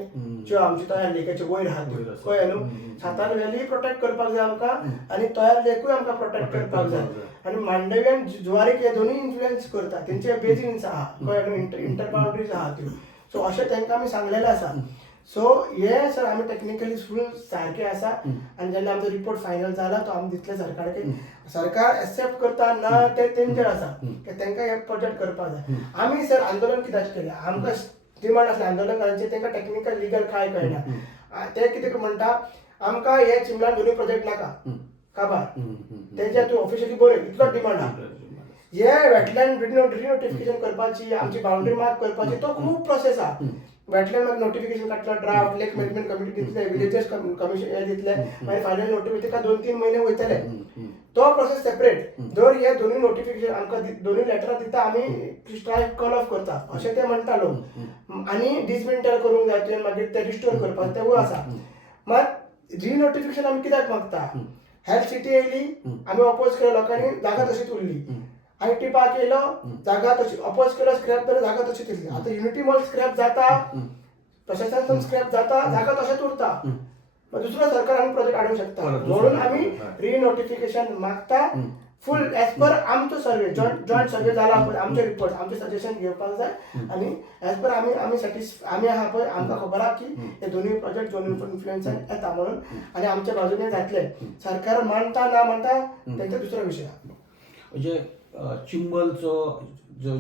ज्यो आमचे तयार लेकाचे वयर आहा त्यो कळ्ळें न्हू. सातान व्हॅली प्रोटेक्ट करपाक जाय आमकां आनी तयार लेकूय आमकां प्रोटेक्ट करपाक जाय आनी मांडवी आनी जुवारीक हे दोनूय इन्फ्लुएन्स करता तेंचे बेजिन्स आहा कळ्ळें न्हू इंटर बाउंड्रीज आहा त्यो. सो अशें तांकां आमी सांगलेलें आसा. सो हे सर आमी टेक्निकली फूल सारखे आसा आनी जेन्ना आमचो रिपोर्ट फायनल जाला तो आमी दितले सरकाराक. सरकार एक्सेप्ट करता ना ते तेंचेर आसा की तांकां हे प्रोजेक्ट करपाक जाय. आमी सर आंदोलन कित्याक केलें आमकां डिमांड आसलें आंदोलनकारांचे तांकां टेक्निकल लिगल कांय कळना. ते कितें म्हणटा आमकां हे चिमला दोनूय प्रोजेक्ट नाका काबार तेजे तूं ऑफिशियली बरय इतलोच डिमांड आहा. हे वेटलँड रिनोटिफिकेशन करपाची आमची बाउंड्री मार्क करपाची तो खूब प्रोसेस आहा. वेटलँड मागीर नोटिफिकेशन काडटलो ड्राफ्ट लेक मॅनेजमेंट कमिटी दितले विलेजर्स कमिशन हे दितले मागीर फायनल नोटिफिकेशन ताका 2-3 म्हयने वयतले. तो प्रोसेस सेपरेट दर हे दोनूय नोटिफिकेशन आमकां दोनूय लेटरां दिता आमी स्ट्रायक कॉल ऑफ करता अशें ते म्हणटालो आनी डिसमेंटल करूंक जाय तुवें मागीर ते रिस्टोर करपाक तेवूय आसा. मात रिनोटिफिकेशन आमी कित्याक मागता हेल्थ सिटी येयली आमी अपोज केलो लोकांनी जागा तशीच उरली. आयटी पार्क येयलो जागा तशी अपोज केलो स्क्रॅप केलो जागा तशीच उरली. आतां युनिटी मॉल स्क्रॅप जाता प्रशासन स्क्रॅप जाता जागा तशेंच उरता. दुसरो सरकार आमी प्रोजेक्ट हाडूंक शकता म्हणून आमी रिनोटिफिकेशन मागता फूल एज पर आमचो सर्वे जॉईंट सर्वे जाला पळय आमचे रिपोर्ट आमचे सजेशन घेवपाक जाय आनी एज पर आमी आमी आहा पळय आमकां खबर आहा की हे दोनूय प्रोजेक्ट झोन इन्फ्लुएन्सान येता म्हणून आनी आमच्या बाजूने जातले सरकार मानता ना मानता तेंचो दुसरो विशय आहा. म्हणजे चिंबलचो जो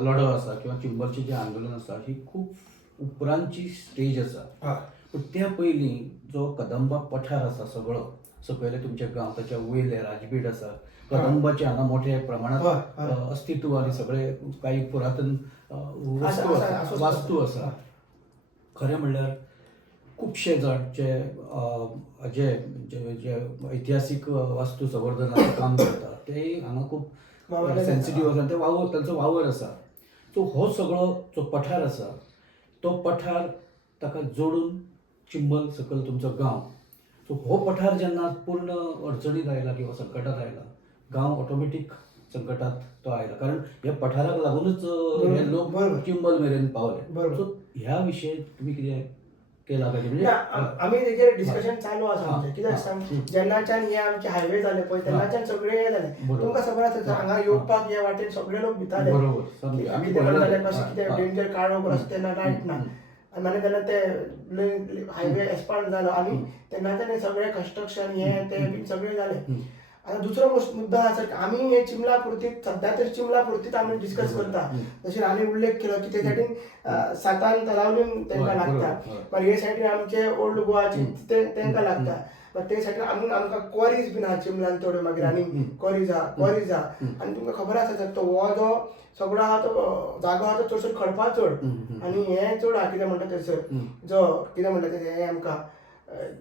लढो आसा किंवा चिंबलचें जें आंदोलन आसा ही खूब उपरांतची स्टेज आसा. पूण त्या पयलीं जो कदंबा पठार आसा सगळो सकयले तुमचे गांव ताच्या वयले राजबीड आसा कदंबाचे हांगा मोठ्या प्रमाणांत अस्तित्व आनी सगळे काही पुरातन वास्तू आसा. खरें म्हणल्यार खुबशे जाण जे जे इतिहासीक वास्तू संवर्धनाचें काम करता ते हांगा खूब सेन्सिटीव आसा ते तांचो वावर आसा. सो हो सगळो जो पठार आसा तो पठार ताका जोडून चिंबल सकयल तुमचो गांव. सो हो पठार जेन्ना पूर्ण अडचणीत आयला किंवा संकटात आयला गांव ऑटोमॅटीक संकटात तो आयला कारण ह्या पठाराक लागूनच हे लोक चिंबल मेरेन पावले. सो ह्या विशयी तुमी कितें केला काय म्हणजे आमी तेजेर डिस्कशन चालू आसा आमचें कित्याक सांग जेन्नाच्यान हे आमचे हायवे जाले पळय तेन्नाच्यान सगळे हे जाले तुमकां खबर आसा हांगा येवपाक हे वाटेन सगळे लोक भिताले कितें म्हणटाले कशें कितें डेंजर काळोख रस्तो तेन्ना लायट ना आनी मागीर तेन्ना ते हायवे एक्सपांड जालो आनी तेन्नाच्यान हे सगळे कन्स्ट्रक्शन हे ते बीन सगळे जाले. आता दुसरो मुद्दो आसा आमी हे चिमला पुरतीत सध्या तरी चिमला पुरतीत आमी डिस्कस करता जशें हांवें उल्लेख केलो की ते सायडीन सातान तलावलीम तांकां लागता मागीर हे सायडीन आमचे ओल्ड गोवाची तांकां लागता मागीर ते सायडीन आमकां क्वॉरीज बीन आहा चिमलान थोड्यो मागीर आनी क्वॉरीज आहा आनी तुमकां खबर आसा तो हो जो सगळो आहा तो जागो आहा तो चडसो खडपा चड आनी हे चड आहा कितें म्हणटा थंयसर जो कितें म्हणटा ते हे आमकां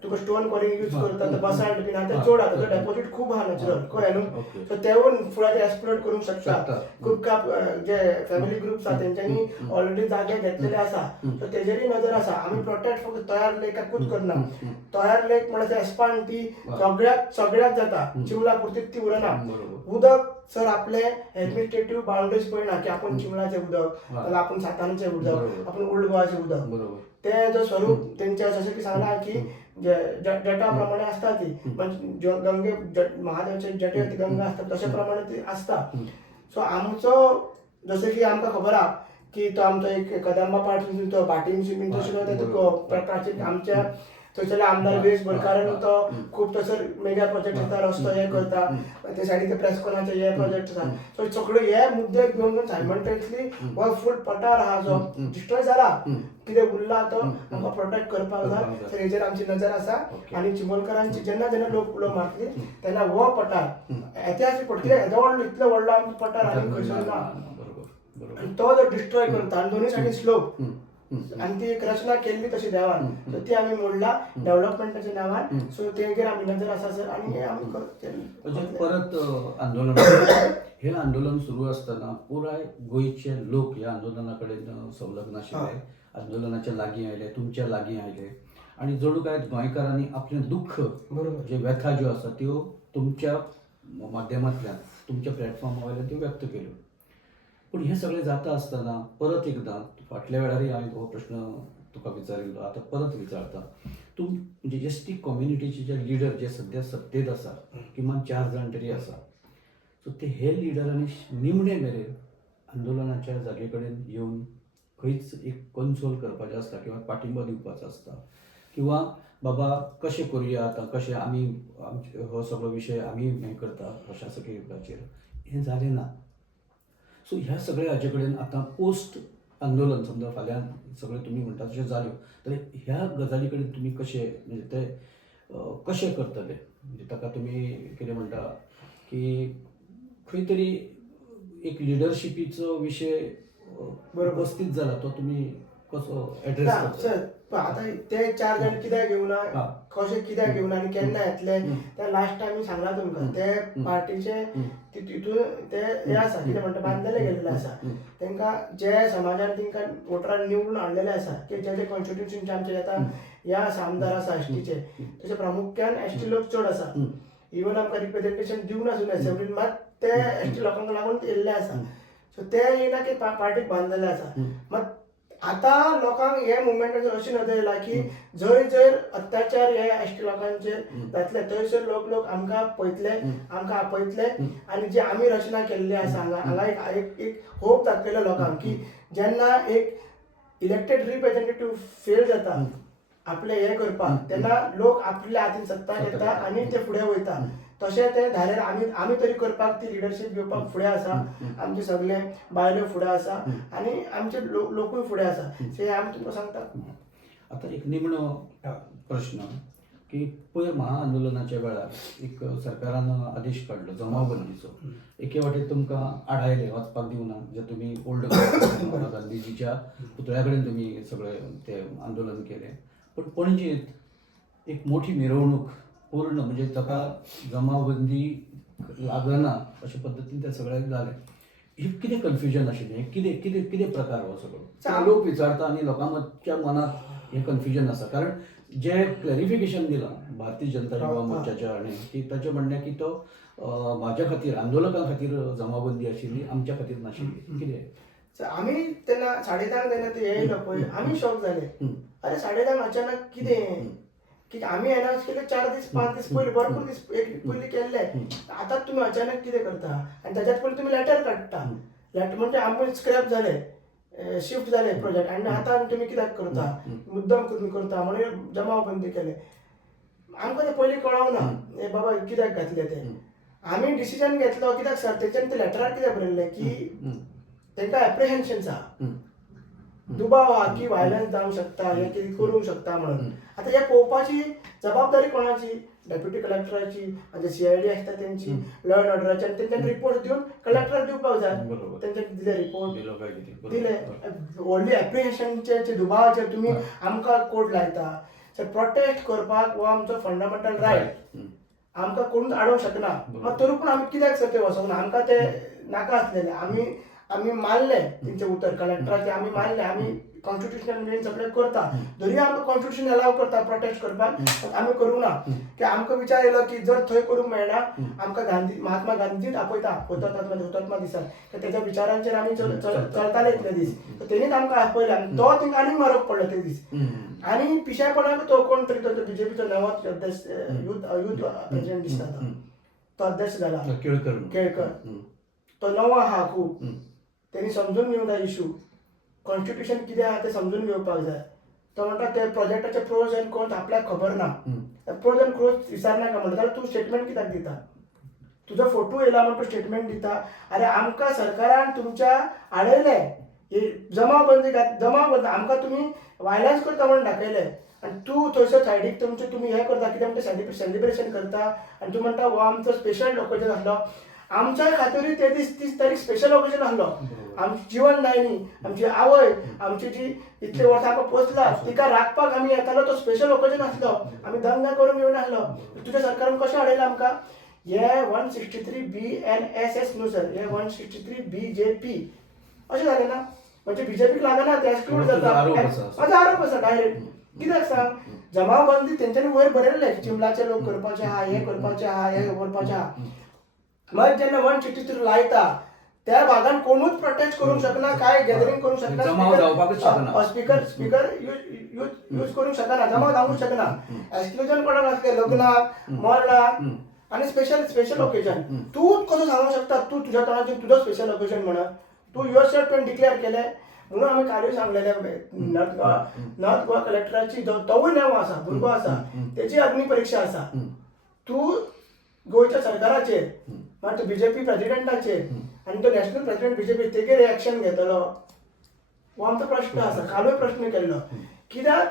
तुका स्टोन क्वॉरींग यूज करता तो बसाल्ट बीन आहा ते चड आहा ताचो डेपॉझिट खूब आहा नॅचरल कळ्ळें न्हू. सो तेवून फुडें ते एक्सप्लोर करूंक शकता. खूब जे फॅमिली ग्रुप्स आहा तेंच्यांनी ऑलरेडी जागे घेतलेले आसा सो तेजेरूय नजर आसा. आमी प्रोटेक्ट फक्त तयार लेकाकूच करना तयार लेक म्हणल्यार ते एक्सपांड ती सगळ्याक जाता चिमला पुरतीत ती उरना. उदक सर आपले एडमिनिस्ट्रेटिव्ह बाउंड्रीज पळयना की आपूण चिमलाचें उदक नाजाल्यार आपूण सातानचें उदक आपूण ओल्ड गोवाचें उदक ते जो स्वरूप तेंचे जशें की सांगला की जटा प्रमाणे आसता ती म्हणजे गंगे महादेवाचे जटे गंगा आसता तशे प्रमाणे ती आसता. सो आमचो जसं की आमकां खबर आहा की तो आमचो एक कदंबा पाट तो भाटींची बीन तशें प्राचीन आमच्या थंयसरले आमदार वेश गोडकारान तो खूब थंयसर मेगा प्रोजेक्ट आसा रस्तो हे करता ते सायडीक ते प्रेसकोनाचे हे प्रोजेक्ट आसा. सो सगळे हे मुद्दे घेवन सायमल्टेनियसली हो फूल पठार आहा जो डिस्ट्रॉय जाला कितें उरला तो आमकां प्रोटेक्ट करपाक जाय. सो हेजेर आमची नजर आसा आनी चिंबलकारांची जेन्ना जेन्ना लोक उलो मारतली तेन्ना हो पठार ऐतिहासीक पठार कित्याक इतलो व्हडलो आमचो पठार आनी खंयसर ना तो जो डिस्ट्रॉय करता आनी दोनूय सायडीन स्लोप आनी ती एक रचना केल्ली तशी देवान सो ती आमी मोडला डेव्हलपमेंटाच्या नांवान. सो तेजेर आमी नजर आसा सर आनी हे आमी परत आंदोलन हे आंदोलन सुरू असताना पुराय गोंयचे लोक ह्या आंदोलना कडेन संलग्न आशिल्ले आंदोलनाच्या लागीं आयले तुमच्या लागीं आयले आनी जणू काय गोंयकारांनी आपलें दुख्ख जे व्यथा ज्यो आसा त्यो तुमच्या माध्यमांतल्यान तुमच्या प्लॅटफॉर्मा वयल्यान त्यो व्यक्त केल्यो. पूण हें सगळें जाता आसतना परत एकदां फाटल्या वेळारय हांवें हो प्रश्न तुका विचारिल्लो आतां परत विचारता तूं म्हणजे एसटी कम्युनिटीचे जे लिडर जे सद्या सत्तेत आसा किमान 4 जाण तरी आसा सो ते हे लिडरांनी निमणे मेरेन आंदोलनाच्या जागे कडेन येवन खंयच एक कन्सोल करपाचें आसता किंवा पाठिंबो दिवपाचो आसता किंवा बाबा कशें करुया आतां कशें आमी हो सगळो विशय आमी हें करता प्रशासकीय युद्धाचेर हें जालें ना. सो ह्या सगळ्या हाचे कडेन आतां पोस्ट आंदोलन समजा फाल्यां सगळें तुमी म्हणटा तशें जाल्यो जाल्यार ह्या गजाली कडेन तुमी कशें म्हणजे ते कशें करतले म्हणजे ताका तुमी कितें म्हणटा की खंय तरी एक लिडरशिपीचो विशय उपस्थित जाला तो तुमी कसो एड्रेस करता. आतां ते 4 जाण कित्याक येवना कशें कित्याक येवना आनी केन्ना येतले ते लास्ट टायम सांगला तुमकां ते पार्टीचे तितून ते हे आसा कितें म्हणटा बांदलेले गेल्ले आसा तांकां जे समाजान तांकां वोटरान निवडून हाडलेले आसा की जे जे कॉन्स्टिट्युशनचे आमचे येता हे आसा आमदार आसा एसटीचे तशे प्रामुख्यान एसटी लोक चड आसा इवन आमकां रिप्रेझेंटेशन दिवंक नासून एसेंब्लीन मात ते एसटी लोकांक लागून येयल्ले आसा. सो ते येयना की पार्टीक बांदलेले आसा मात आता लोकांक हे मुवमेंटाचेर अशें नदर येयला की जंय जर अत्याचार हे एसटी लोकांचेर जातले थंयसर लोक आमकां पळयतले, आमकां आपयतले आनी जे आमी रचना केल्ली आसा हांगा एक होप दाखयलो लोकांक की जेन्ना एक इलेक्टेड रिप्रेझेंटेटिव्ह फेल जाता आपले हे करपाक तेन्ना लोक आपल्या हातीन सत्ता घेता आनी ते फुडें वयता. तशें ते धारेर आमी तरी करपाक ती लिडरशीप घेवपाक फुडें आसा. आमचे सगळे बायलो फुडें आसा आनी आमचे लोकूय फुडें आसा. सो हें आमी तुमकां सांगता. आता एक निमणो प्रश्न की पयर महाआंदोलनाच्या वेळार एक सरकारान आदेश काडलो जमावबंदीचो. एके वाटेन तुमकां आडायले वचपाक दिवना जे तुमी ओल्ड गांधीजीच्या पुतळ्या कडेन तुमी सगळें ते आंदोलन केलें. पण पणजेंत एक मोठी मिरवणूक पूर्ण म्हणजे ताका जमावबंदी लागना अशे पद्दतीन तें सगळें जालें. हे कितें कन्फ्युजन आशिल्लें, हे कितें कितें कितें प्रकार हो सगळो ते लोक विचारता आनी लोकांच्या मनात हें कन्फ्युजन आसा. कारण जे क्लॅरिफिकेशन दिलां भारतीय जनता युवा मोर्चाच्या हाणें की ताचें म्हणणें की तो म्हाज्या खातीर आंदोलकां खातीर जमावबंदी आशिल्ली, आमच्या खातीर नाशिल्ली. कितें आमी तेन्ना 10:30 जेन्ना ते येयलो पळय आमी शॉक जाले. अरे 10:30 अचानक कितें की आमी अनाउन्स केले 4 दीस 5 दीस पयलीं भरपूर दीस एक पयलीं केल्ले. आतां तुमी अचानक कितें करता आनी ताच्याच पयलीं तुमी लेटर काडटा. लेटर म्हणजे आमी स्क्रॅप जाले, शिफ्ट जाले प्रोजेक्ट आनी आतां तुमी कित्याक करता, मुद्दम तुमी करता म्हणून जमावबंदी केले. आमकां तें पयलीं कळोंक ना हे बाबा कित्याक घातले ते. आमी डिसिजन घेतलो कित्याक सर तेंच्यानी ते लेटरार कित्याक बरयल्लें की तांकां एप्रिहेन्शन्स आहा, दुबाव आहा की व्हायलन्स जावंक शकता, हे कितें करूंक शकता म्हणून. आतां हे पळोवपाची जबाबदारी कोणाची? डेप्युटी कलेक्टराची आनी CID आसता तेंची, लॉ अँड ऑर्डराची आनी तेंच्यानी रिपोर्ट दिवन कलेक्टराक दिवपाक जाय. तेंच्यानी दिले रिपोर्ट दिले. व्हडली एप्रिहेन्शनचे दुबावाचेर तुमी आमकां कोर्ट लायता. सर प्रोटेस्ट करपाक हो आमचो फंडामेंटल रायट, आमकां कोणूच आडोवंक शकना. मात तरी पूण आमी कित्याक सर ते वचोंक ना? आमकां ते नाका आसलेले. आमी मानले तेंचे उतर कलेक्टराचे, आमी मानले. आमी कॉन्स्टिट्युशनल मेन सगळें करता. जरी आमकां कॉन्स्टिट्युशन अलाव करता प्रोटेस्ट करपाक आमी करूंक ना. की आमकां विचार येयलो की जर थंय करूंक मेळना आमकां महात्मा गांधीजीच आपयता हुतात्मा दिसाक. तेच्या विचारांचेर आमी चलताले इतले दीस. तेणीच आमकां आपयले आनी तो थिंगा आनीक म्हारग पडलो ते दीस. आनी पिशायपणाक तो कोण तरी तो BJPचो नवोच अध्यक्ष यूथ प्रेसिडेंट दिसता तो अध्यक्ष जाला केळकर. तो नवो आहा खूब. तेणी समजून घेवंक जाय इशू. कॉन्स्टिट्युशन कितें आहा तें समजून घेवपाक जाय. तो म्हणटा ते प्रोजेक्टाचे प्रोज एंड कॉन्स आपल्याक खबर ना. प्रोज एंड कॉन्स विचारनाका म्हणटा जाल्यार तूं स्टेटमेंट कित्याक दिता? तुजो फोटो येयला म्हणून तूं स्टेटमेंट दिता. अरे आमकां सरकारान तुमच्या आडयले जमावबंदी आमकां तुमी व्हायलन्स करता म्हणून दाखयले आनी तूं थंयसर सायडीक तुमी हे करता कितें म्हणटा सेलिब्रेशन करता आनी तूं म्हणटा हो आमचो स्पेशल ओकेजन आसलो. आमच्या खातीर ते दीस 30 तारीख स्पेशल ओकेजन आसलो. आमची जीवन दायनी, आमची आवय, आमची जी इतले वर्सां आमकां पोसला तिका राखपाक आमी येतालो तो स्पेशल ओकेजन आसलो. आमी दंगा करूंक येवं नासलो. तुज्या सरकारान कशें हाडयलें आमकां? हे 163 BNSS न्हू सर, हे 163 BJP अशें जालें ना. म्हणजे BJPक लागना ते एक्सक्लूड जाता. माझा आरोप आसा डायरेक्ट. कित्याक सांग? जमावबंदी तेंच्यांनी वयर बरयल्लें चिंबलाचे लोक करपाचे आहा, हे करपाचे आहा, हे करपाचे आहा. मग जेन्ना 163 लायता त्या भागान कोणूच प्रोटेस्ट करूंक शकना, काय गॅदरिंग करूंक शकना, स्पीकर यूज करूंक शकना, जमाव जावंक शकना. एक्सक्लुजन कोणाक आसलें लग्नाक, मरणाक आनी स्पेशल ओकेजन. तूं कसो सांगूंक शकता तूं तुज्या तोंडाचेर तुजो स्पेशल ओकेजन म्हणून? तूं युअरसेल्फ तुवें डिक्लेअर केलें म्हणून आमी कालूय सांगलेलें नॉर्थ गोवा कलेक्टराची तोवूय नेमो आसा, भुरगो आसा, तेची अग्निपरीक्षा आसा. तूं गोंयच्या सरकाराचेर मात BJP प्रेसिडेंटाचेर आनी तो नॅशनल प्रेसिडेंट BJP तेगे रिएक्शन घेतलो हो आमचो प्रश्न आसा. कालूय प्रश्न केल्लो कित्याक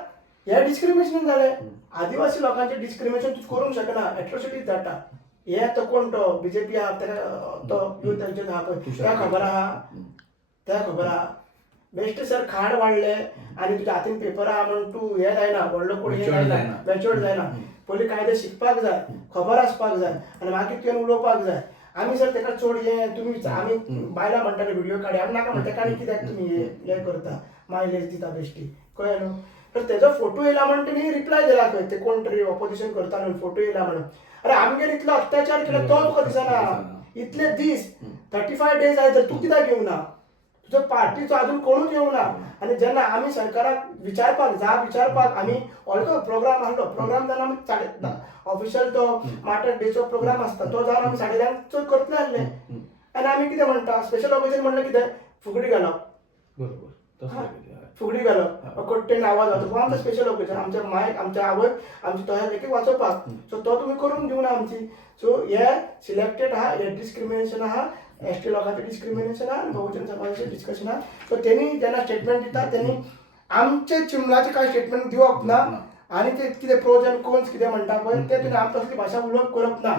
हे डिस्क्रिमिनेशन जालें. आदिवासी लोकांचें डिस्क्रिमिनेशन तूं करूंक शकना, एट्रोसिटीज जाता. हे तो कोण तो BJP आहा तेका तो यूथ तेंचे आहा पळय त्या खबर आहा. बेश्टे सर खाड वाडले आनी तुज्या हातीन पेपर आहा म्हणून तूं हे जायना, व्हडलो कोण हे जायना, मॅच्युअर्ड जायना. पयलीं कायदे शिकपाक जाय, खबर आसपाक जाय आनी मागीर तुवें उलोवपाक जाय. आमी सर तेका चड हे तुमी आमी बायलां म्हणटाले व्हिडिओ काडी, आमी नाका म्हणटा काणी कित्याक तुमी हे करता, मायलेज दिता बेश्टी, कळ्ळें न्हू. तर तेजो फोटो येयला म्हणून तेणी रिप्लाय दिला खंय ते कोण तरी ऑपोजिशन करता म्हणून फोटो येयला म्हणून. अरे आमगेर इतलो अत्याचार केला तो तुका दिसना? इतले दीस 35 days जाय तर तूं कित्याक येवंक ना? जो पार्टीचो अजून कोणूच येवंक ना आनी जेन्ना आमी सरकाराक विचारपाक आमी ऑल्सो प्रोग्राम आहलो प्रोग्राम जावन आमी साडे ऑफिशियल तो मार्टर डेचो प्रोग्राम आसता तो जावन आमी 9:30 करतले आहले आनी आमी कितें म्हणटा स्पेशल ऑकेजन म्हणल्यार कितें फुगडी घालप बरोबर तसं कितें, हय. फुगडी घालप कट्टेन आवाज जाता आमचं स्पेशल ऑकेजन आमच्या मायक आमच्या आवय आमची तोह्या लेकी वाचोवपाक सो तो तुमी करून दिवना आमची सो हे सिलेक्टेड आहा हे डिस्क्रिमिनेशन आहा एस टी लोकांचें डिस्क्रिमिनेशन आहा आनी बहुजन समाजाचें डिस्कशन आहा सो तेणी जेन्ना स्टेटमेंट दिता तेणी आमचे चिमलाचे कांय स्टेटमेंट दिवप ना आनी ते कितें प्रोज एंड कोन्स कितें म्हणटा पळय ते तुवें आमकां तसली भाशा उलोवप करप ना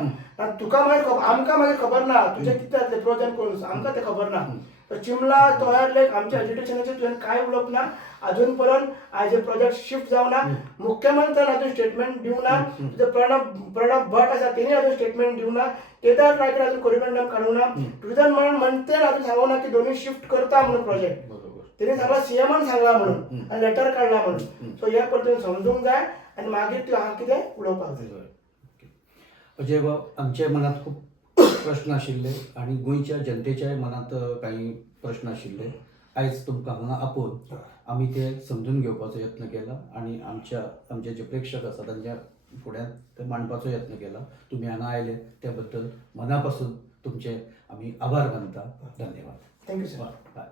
आनी तुका मागीर आमकां मागीर खबर ना तुजें कितें जातलें प्रोज एंड कोन्स आमकां तें खबर ना तर चिमला तोयार आमच्या एज्युकेशनाचेर तुवें कांय उलोवप ना अजून पर्यंत आयज प्रोजेक्ट शिफ्ट जावना मुख्यमंत्र्यान अजून स्टेटमेंट दिवंक ना तुजे प्रणब भट आसा तेणी अजून स्टेटमेंट दिवंक ना केदार नायकर अजून कोरिडंडम काडूंक ना टुरिझम म्हणते अजून सांगूंक ना की दोन्ही शिफ्ट करता म्हणून प्रोजेक्ट तेणी सांगला सीएमान सांगला म्हणून आनी लेटर काडला म्हणून सो हे पद्दतीन समजूंक जाय आनी मागीर तूं हांगा कितें उलोवपाक जाय अजय भाऊ आमच्या मनात खूप प्रश्न आशिल्ले आणि गोंयच्या जनतेच्या मनात काही प्रश्न आशिल्ले आयज तुमकां हांगा आपोवन आमी ते समजून घेवपाचो यत्न केला आणि आमचे जे प्रेक्षक आसा तांच्या फुड्यान ते मांडपाचो यत्न केला तुम्ही हांगा आयले त्या बद्दल मनापासून तुमचे आमी आभार मानता धन्यवाद थँक्यू सर बाय